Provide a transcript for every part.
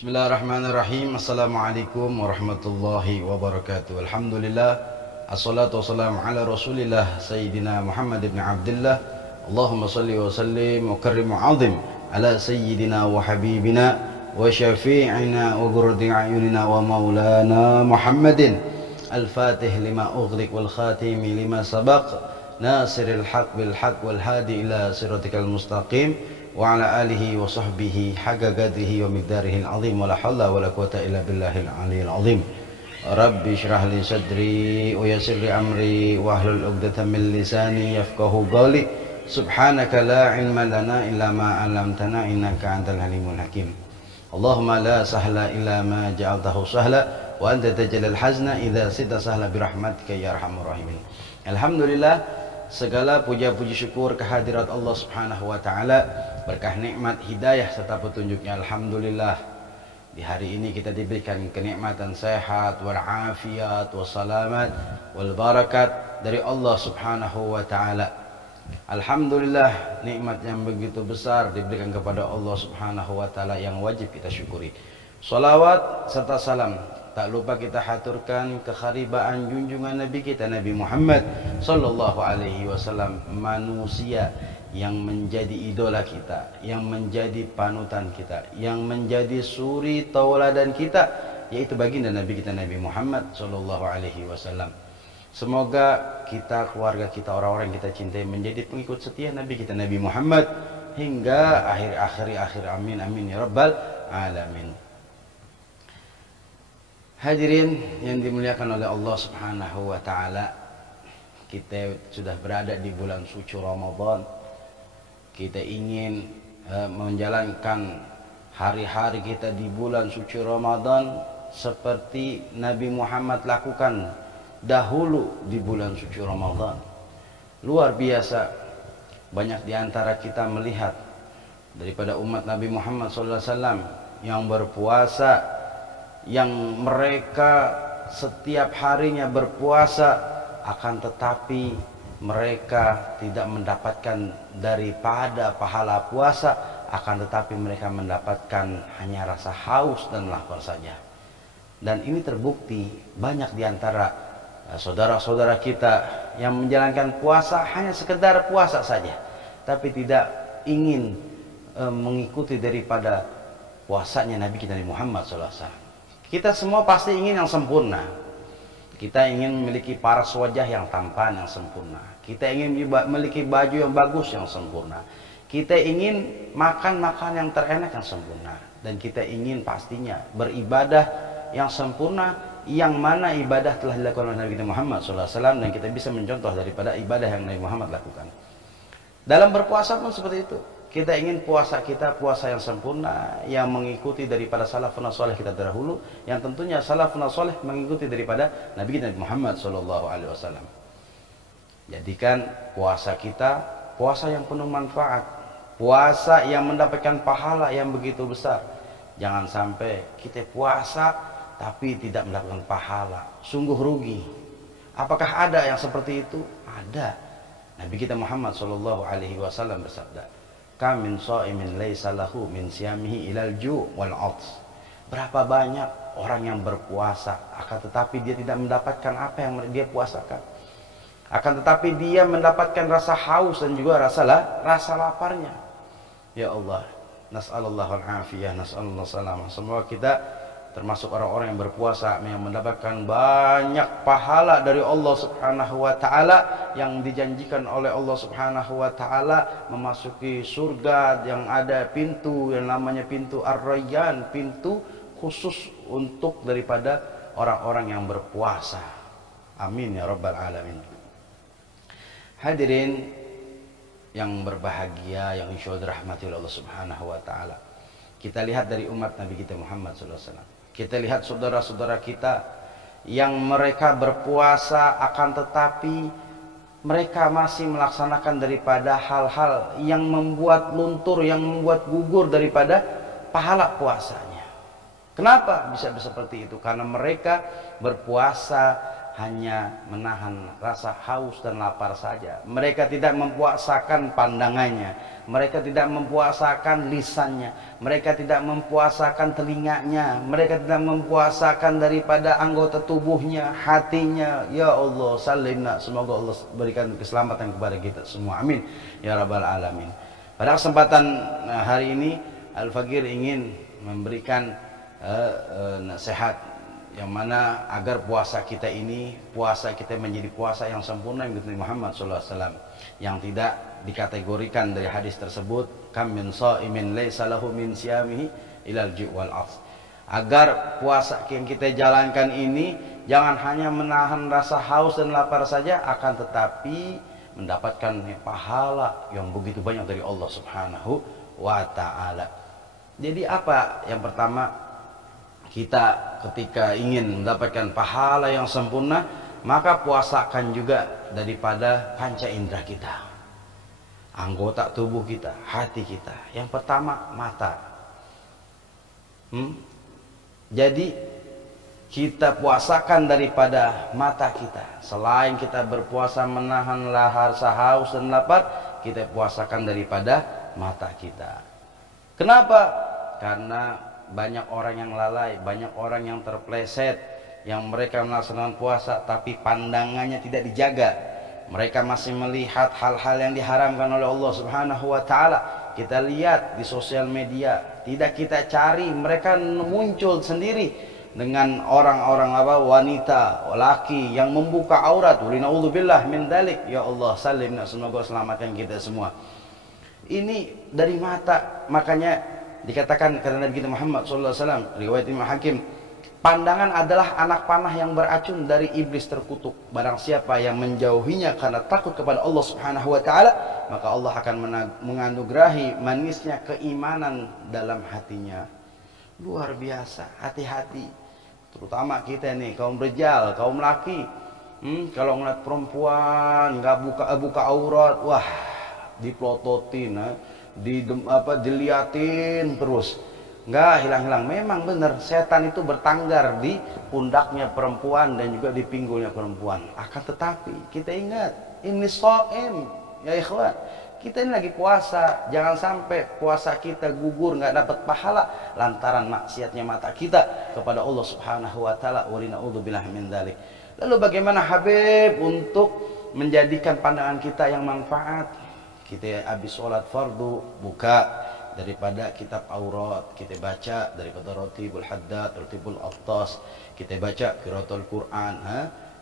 Bismillahirrahmanirrahim. Assalamualaikum warahmatullahi wabarakatuh. Alhamdulillah, assalatu wassalamu ala rasulillah Sayyidina Muhammad ibn Abdullah. Allahumma salli wa sallim wa karrim wa azim ala Sayyidina wa habibina wa syafi'ina wa qurrati a'yunina wa maulana Muhammadin al-fatih lima ughliq wal khatimi lima sabaq nasiril haq bil haq wal hadi ila siratikal mustaqim wa ala alihi wa sahbihi haqqa qadrihi wa miqdarihi al-azim wa la hawla wa la quwata illa billahil aliyyil azim. Rabbi shrah li sadri wa yassir li amri wa hlul 'uqdatam min lisani yafqahu qawli. Subhanaka la ilma lana illa ma 'allamtana innaka antal halimul hakim. Allahumma la sahla illa ma ja'altahu sahla wa anta taj'alul hazna idza sita sahla bi rahmatika ya arhamar rahimin. Alhamdulillah, segala puja-puji syukur kehadirat Allah Subhanahu wa taala, berkah nikmat hidayah serta petunjuknya. Alhamdulillah, di hari ini kita diberikan kenikmatan sehat wal afiat wassalamat wal barakat dari Allah Subhanahu wa taala. Alhamdulillah, nikmat yang begitu besar diberikan kepada Allah Subhanahu wa taala yang wajib kita syukuri. Salawat serta salam tak lupa kita haturkan kekharibaan junjungan Nabi kita Nabi Muhammad sallallahu alaihi wasallam, manusia yang menjadi idola kita, yang menjadi panutan kita, yang menjadi suri tauladan kita, yaitu baginda Nabi kita Nabi Muhammad sallallahu alaihi wasallam. Semoga kita, keluarga kita, orang-orang yang kita cintai menjadi pengikut setia Nabi kita Nabi Muhammad hingga akhir. Amin amin ya rabbal alamin. Hadirin yang dimuliakan oleh Allah Subhanahu wa taala, kita sudah berada di bulan suci Ramadan. Kita ingin menjalankan hari-hari kita di bulan suci Ramadan seperti Nabi Muhammad lakukan dahulu di bulan suci Ramadan. Luar biasa, banyak di antara kita melihat daripada umat Nabi Muhammad SAW yang berpuasa, yang mereka setiap harinya berpuasa, akan tetapi mereka tidak mendapatkan daripada pahala puasa, akan tetapi mereka mendapatkan hanya rasa haus dan lapar saja. Dan ini terbukti banyak di antara saudara-saudara kita yang menjalankan puasa hanya sekedar puasa saja, tapi tidak ingin mengikuti daripada puasanya Nabi kita Muhammad SAW. Kita semua pasti ingin yang sempurna. Kita ingin memiliki paras wajah yang tampan, yang sempurna. Kita ingin memiliki baju yang bagus, yang sempurna. Kita ingin makan yang terenak, yang sempurna. Dan kita ingin pastinya beribadah yang sempurna, yang mana ibadah telah dilakukan oleh Nabi kita Muhammad SAW, dan kita bisa mencontoh daripada ibadah yang Nabi Muhammad lakukan. Dalam berpuasa pun seperti itu. Kita ingin puasa kita puasa yang sempurna, yang mengikuti daripada salafun saleh kita terdahulu, yang tentunya salafun saleh mengikuti daripada Nabi kita Muhammad SAW. Jadikan puasa kita puasa yang penuh manfaat, puasa yang mendapatkan pahala yang begitu besar. Jangan sampai kita puasa tapi tidak mendapatkan pahala, sungguh rugi. Apakah ada yang seperti itu? Ada. Nabi kita Muhammad SAW bersabda, "Kam min shaimin laisa lahu min siyamihi ilal ju' wal 'aths." Berapa banyak orang yang berpuasa akan tetapi dia tidak mendapatkan apa yang dia puasakan. Akan tetapi dia mendapatkan rasa haus dan juga rasa laparnya. Ya Allah, nas'alullah al-afiyah, nas'alullah salamah. Semoga kita termasuk orang-orang yang berpuasa yang mendapatkan banyak pahala dari Allah Subhanahu wa taala, yang dijanjikan oleh Allah Subhanahu wa taala memasuki surga yang ada pintu yang namanya pintu Ar-Rayyan, pintu khusus untuk daripada orang-orang yang berpuasa. Amin ya rabbal alamin. Hadirin yang berbahagia, yang insyaallah dirahmati oleh Allah Subhanahu wa taala. Kita lihat dari umat Nabi kita Muhammad SAW. Kita lihat saudara-saudara kita yang mereka berpuasa akan tetapi mereka masih melaksanakan daripada hal-hal yang membuat luntur, yang membuat gugur daripada pahala puasanya. Kenapa bisa seperti itu? Karena mereka berpuasa hanya menahan rasa haus dan lapar saja. Mereka tidak mempuasakan pandangannya, mereka tidak mempuasakan lisannya, mereka tidak mempuasakan telinganya, mereka tidak mempuasakan daripada anggota tubuhnya, hatinya. Ya Allah, salimna, semoga Allah berikan keselamatan kepada kita semua, amin ya rabbal alamin. Pada kesempatan hari ini Al-Faqir ingin memberikan nasihat yang mana agar puasa kita ini, puasa kita menjadi puasa yang sempurna yang Nabi Muhammad SAW, yang tidak dikategorikan dari hadis tersebut, kam min shaimin laisa lahu min siyamihi ilal ju' wal 'aths. Agar puasa yang kita jalankan ini jangan hanya menahan rasa haus dan lapar saja, akan tetapi mendapatkan pahala yang begitu banyak dari Allah Subhanahu wa taala. Jadi apa yang pertama, kita ketika ingin mendapatkan pahala yang sempurna, maka puasakan juga daripada panca indera kita, anggota tubuh kita, hati kita. Yang pertama, mata. Jadi kita puasakan daripada mata kita. Selain kita berpuasa menahan rasa haus dan lapar, kita puasakan daripada mata kita. Kenapa? Karena banyak orang yang lalai, banyak orang yang terpleset, yang mereka melaksanakan puasa tapi pandangannya tidak dijaga. Mereka masih melihat hal-hal yang diharamkan oleh Allah Subhanahu wa taala. Kita lihat di sosial media, tidak kita cari, mereka muncul sendiri dengan orang-orang wanita, laki yang membuka aurat. Walinaudzubillah min dzalik. Ya Allah, salimna, semoga selamatkan kita semua. Ini dari mata, makanya dikatakan kata Nabi kita Muhammad SAW, riwayat Imam Hakim, pandangan adalah anak panah yang beracun dari iblis terkutuk. Barang siapa yang menjauhinya karena takut kepada Allah Subhanahu wa taala, maka Allah akan menganugerahi manisnya keimanan dalam hatinya. Luar biasa, hati-hati. Terutama kita nih, kaum rejal, kaum laki. Kalau ngeliat perempuan nggak buka aurat, wah, diplototin, diliatin terus, nggak hilang-hilang. Memang benar, setan itu bertanggar di pundaknya perempuan dan juga di pinggulnya perempuan. Akan tetapi kita ingat, ini shaim ya ikhwan, kita ini lagi puasa. Jangan sampai puasa kita gugur, nggak dapat pahala lantaran maksiatnya mata kita kepada Allah Subhanahu wa taala. Walinaudzubillah min dzalik. Lalu bagaimana Habib untuk menjadikan pandangan kita yang manfaat? Kita habis sholat fardu, buka daripada kitab aurat, kita baca daripada Ratibul Haddad, Ratibul Attas, kita baca qiraatul Quran,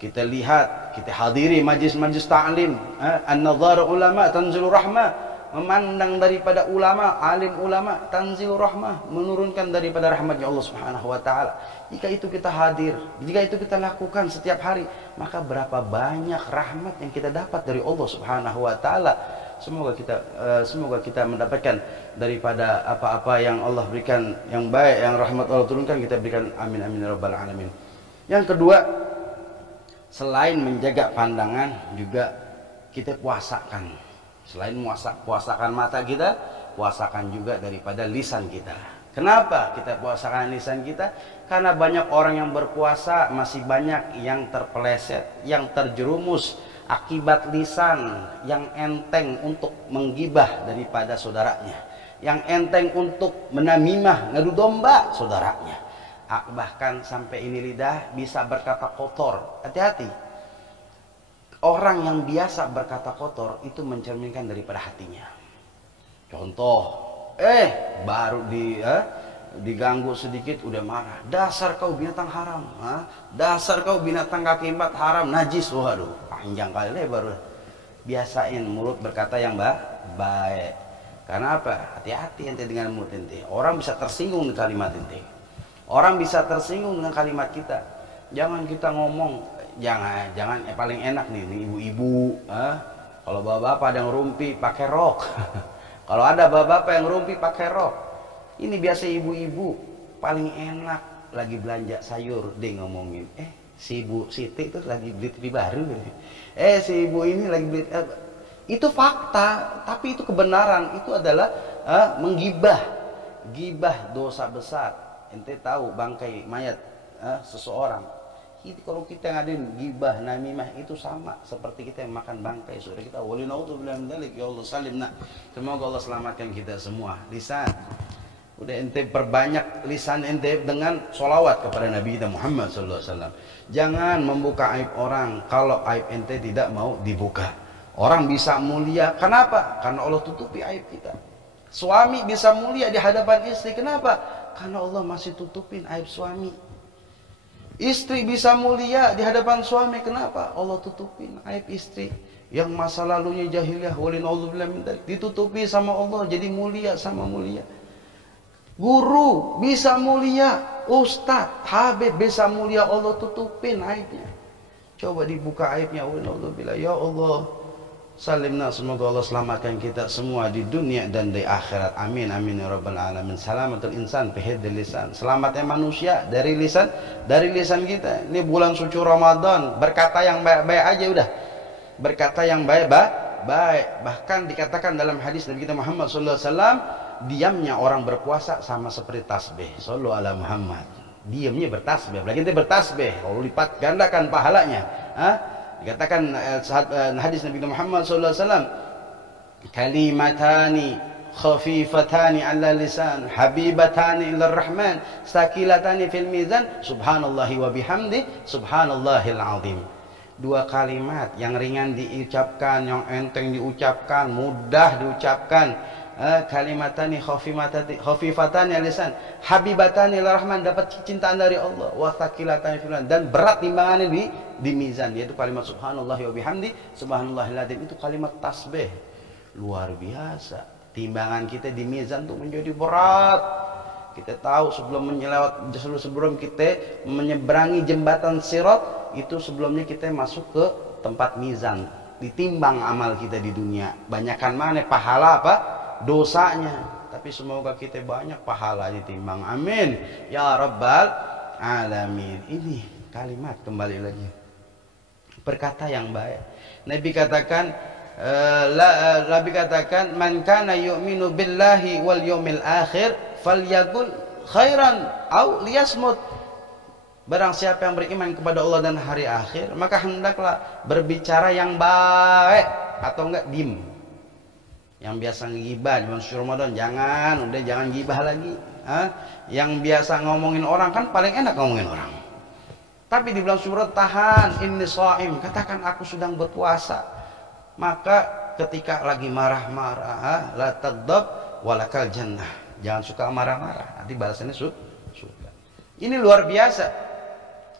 kita lihat, kita hadiri majlis-majlis ta'lim, an-nadhar ulama tanzilu rahmah, memandang daripada ulama, alim ulama, tanzilu rahmah, menurunkan daripada rahmatnya Allah Subhanahu wa taala. Jika itu kita hadir, jika itu kita lakukan setiap hari, maka berapa banyak rahmat yang kita dapat dari Allah Subhanahu wa taala. Semoga kita mendapatkan daripada apa-apa yang Allah berikan yang baik, yang rahmat Allah turunkan, kita berikan, amin amin ya rabbal alamin. Yang kedua, selain menjaga pandangan, juga kita puasakan. Selain puasakan mata kita, puasakan juga daripada lisan kita. Kenapa kita puasakan lisan kita? Karena banyak orang yang berpuasa, masih banyak yang terpeleset, yang terjerumus akibat lisan yang enteng untuk menggibah daripada saudaranya, yang enteng untuk menamimah, ngadu domba saudaranya. Bahkan sampai ini lidah bisa berkata kotor. Hati-hati. Orang yang biasa berkata kotor itu mencerminkan daripada hatinya. Contoh, baru diganggu sedikit udah marah. Dasar kau binatang haram, dasar kau binatang kaki empat haram, najis. Waduh, panjang kali lebar. Biasain mulut berkata yang baik. Karena apa? Hati-hati ente dengan mulut ente. Orang bisa tersinggung dengan kalimat ente. Orang bisa tersinggung dengan kalimat kita. Jangan kita ngomong, jangan paling enak nih ibu-ibu. Kalau bapak-bapak ada yang rumpi pakai rok. Kalau ada bapak-bapak yang rumpi pakai rok. Ini biasa ibu-ibu paling enak lagi belanja sayur, dia ngomongin, si ibu Siti itu lagi beli TV baru, si ibu ini lagi beli, itu fakta, tapi itu kebenaran. Itu adalah menggibah, gibah dosa besar. Ente tahu bangkai mayat seseorang Kalau kita ngadain gibah, namimah itu sama seperti kita yang makan bangkai saudara kita. Walina'udzubillah min dzalik, ya Allah salimna. Semoga Allah selamatkan kita semua. Lisan, udah ente perbanyak lisan ente dengan sholawat kepada Nabi kita Muhammad sallallahu alaihi wasallam. Jangan membuka aib orang kalau aib ente tidak mau dibuka. Orang bisa mulia, kenapa? Karena Allah tutupi aib kita. Suami bisa mulia di hadapan istri, kenapa? Karena Allah masih tutupin aib suami. Istri bisa mulia di hadapan suami, kenapa? Allah tutupin aib istri yang masa lalunya jahiliyah, walina'udzubillah min dzalik, ditutupi sama Allah jadi mulia sama mulia. Guru bisa mulia, ustaz, habib bisa mulia, Allah tutupin aibnya. Coba dibuka aibnya, walina'udzubillah. Ya Allah salimna, semoga Allah selamatkan kita semua di dunia dan di akhirat. Amin amin ya rabbal alamin. Salamatul insan bihidil lisan. Selamatnya manusia dari lisan kita. Ini bulan suci Ramadan, berkata yang baik-baik aja udah. Berkata yang baik-baik. Bahkan dikatakan dalam hadis Nabi kita Muhammad sallallahu alaihi wasallam, diamnya orang berpuasa sama seperti tasbih. Sallallahu ala Muhammad. Diamnya bertasbih. Apalagi nanti bertasbih, kalau lipat gandakan pahalanya. Dikatakan hadis Nabi Muhammad sallallahu alaihi wasallam, kalimatani khafifatani 'ala lisan habibatani ila rahman sakilatani fil mizan subhanallahi wa bihamdi subhanallahil azim. Dua kalimat yang ringan diucapkan, yang enteng diucapkan, mudah diucapkan. Kalimatani khafifatani lisan habibatani ila rahman, dapat cintaan dari Allah, wa thaqilatani fil mizan, dan berat timbangannya di mizan, yaitu kalimat subhanallah wa bihamdi subhanallahil azim. Itu kalimat tasbih luar biasa. Timbangan kita di mizan tuh menjadi berat. Kita tahu sebelum kita menyeberangi jembatan Sirat itu, sebelumnya kita masuk ke tempat mizan, ditimbang amal kita di dunia, banyakkan mana pahala apa dosanya. Tapi semoga kita banyak pahala ditimbang, amin ya rabbal alamin. Ini kalimat, kembali lagi, berkata yang baik. Nabi katakan man kana yu'minu billahi wal yawmil akhir falyaqul khairan aw liyasmut. Barang siapa yang beriman kepada Allah dan hari akhir, maka hendaklah berbicara yang baik atau enggak diem. Yang biasa ngibah di bulan suci Ramadan, jangan gibah lagi. Yang biasa ngomongin orang, kan paling enak ngomongin orang. Tapi di bulan suci Ramadan tahan, inni shaim, katakan aku sedang berpuasa. Maka ketika lagi marah-marah, la taghdab walakal jannah. Jangan suka marah-marah, nanti balasannya surga. Ini luar biasa.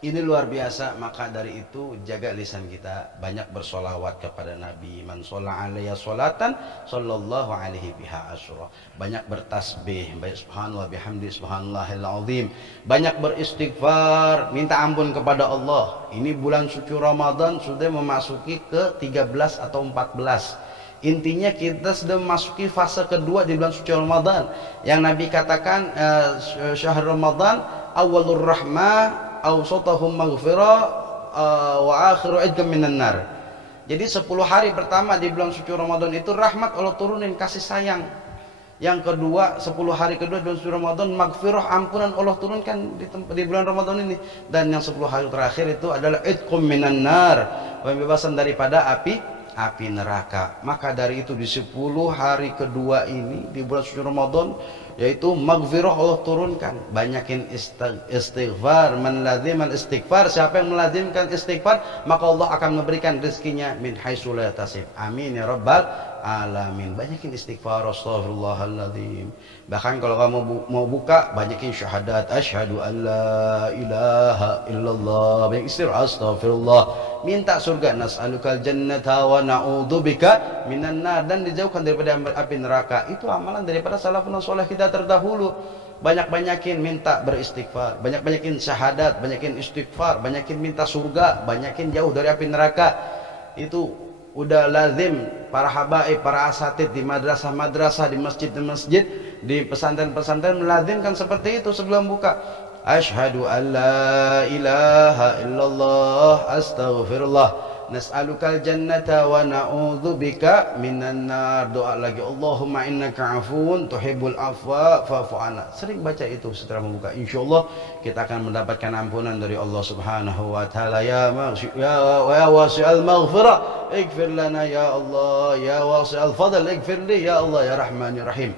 Ini luar biasa. Maka dari itu jaga lisan kita, banyak bersolawat kepada Nabi. Man sholla alaiya sholatan sallallahu alaihi biha asyra. Banyak bertasbih, baik subhanallah bihamdi subhanallahil azim. Banyak beristighfar, minta ampun kepada Allah. Ini bulan suci Ramadan sudah memasuki ke 13 atau 14. Intinya kita sudah memasuki fase kedua di bulan suci Ramadan. Yang Nabi katakan syahr Ramadan awalur rahmah awsatahum maghfirah wa akhiru idqam minan nar. Jadi 10 hari pertama di bulan suci Ramadan itu rahmat Allah turunin, kasih sayang. Yang kedua, 10 hari kedua di bulan suci Ramadan, maghfirah, ampunan Allah turunkan di bulan Ramadan ini. Dan yang 10 hari terakhir itu adalah idqam minan nar, pembebasan daripada api neraka. Maka dari itu di 10 hari kedua ini di bulan suci Ramadan, yaitu maghfirah Allah turunkan. Banyakin istighfar, man lazimal istighfar. Siapa yang melazimkan istighfar, maka Allah akan memberikan rezekinya min haitsu la yahtasib. Amin ya rabbal alamin. Banyakin istighfar, astaghfirullahaladzim. Bahkan kalau kamu mau buka, banyakin syahadat, asyhadu an la ilaha illallah. Banyak istighfar, astaghfirullah. Minta surga, nas'alukal jannata wa na'udzubika minan nar, dan dijauhkan daripada api neraka. Itu amalan daripada salafun saleh kita terdahulu. Banyak-banyakin minta beristighfar, banyak-banyakin syahadat, banyakin istighfar, banyakin minta surga, banyakin jauh dari api neraka. Itu udah lazim para habaib, para asatid di madrasah-madrasah, di masjid-masjid, di pesantren-pesantren melazimkan seperti itu sebelum buka. Asyhadu an la ilaha illallah astaghfirullah nas'alukal jannata wa na'udzubika minan nar. Doa lagi, Allahumma innaka afuwun tuhibbul afwa fa'fu anna. Sering baca itu setelah membuka. Insyaallah kita akan mendapatkan ampunan dari Allah Subhanahu wa taala. Ya wasi'al maghfirah ighfir lana ya Allah, ya wasi'al fadl ighfir li ya Allah ya Rahman ya Rahim.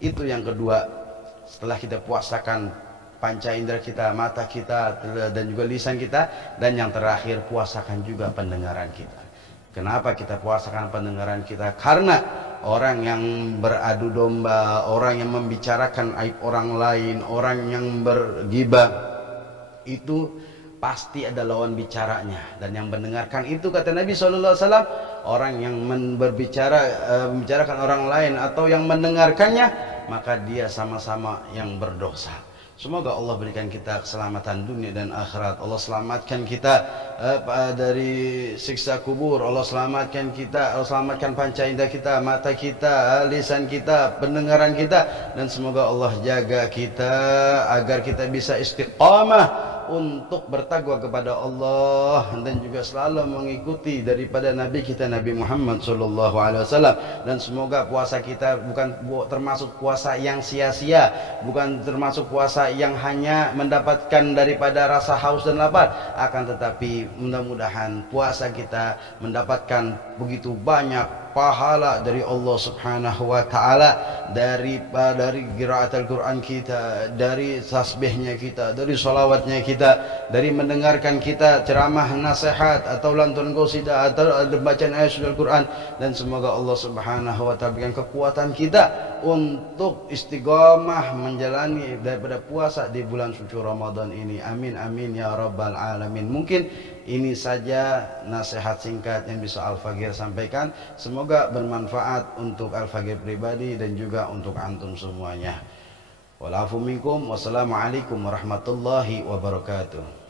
Itu yang kedua. Setelah kita puasakan panca indera kita, mata kita, dan juga lisan kita, dan yang terakhir puasakan juga pendengaran kita. Kenapa kita puasakan pendengaran kita? Karena orang yang beradu domba, orang yang membicarakan aib orang lain, orang yang bergibah, itu pasti ada lawan bicaranya. Dan yang mendengarkan itu, kata Nabi SAW, orang yang membicarakan orang lain atau yang mendengarkannya, maka dia sama-sama yang berdosa. Semoga Allah berikan kita keselamatan dunia dan akhirat. Allah selamatkan kita dari siksa kubur. Allah selamatkan kita, Allah selamatkan panca indera kita, mata kita, lisan kita, pendengaran kita. Dan semoga Allah jaga kita agar kita bisa istiqamah untuk bertakwa kepada Allah dan juga selalu mengikuti daripada Nabi kita Nabi Muhammad SAW. Dan semoga puasa kita bukan termasuk puasa yang sia-sia, bukan termasuk puasa yang hanya mendapatkan daripada rasa haus dan lapar, akan tetapi mudah-mudahan puasa kita mendapatkan begitu banyak pahala dari Allah Subhanahu wa taala, dari qiraat Al-Qur'an kita, dari tasbihnya kita, dari salawatnya kita, dari mendengarkan kita ceramah nasihat atau lantunan qasidah atau bacaan ayat suci Al-Qur'an. Dan semoga Allah Subhanahu wa taala berikan kekuatan kita untuk istiqamah menjalani daripada puasa di bulan suci Ramadan ini. Amin amin ya rabbal alamin. Mungkin ini saja nasihat singkat yang bisa Al-Faqir sampaikan. Semoga bermanfaat untuk Al-Faqir pribadi dan juga untuk antum semuanya. Walafu minkum. Wassalamualaikum warahmatullahi wabarakatuh.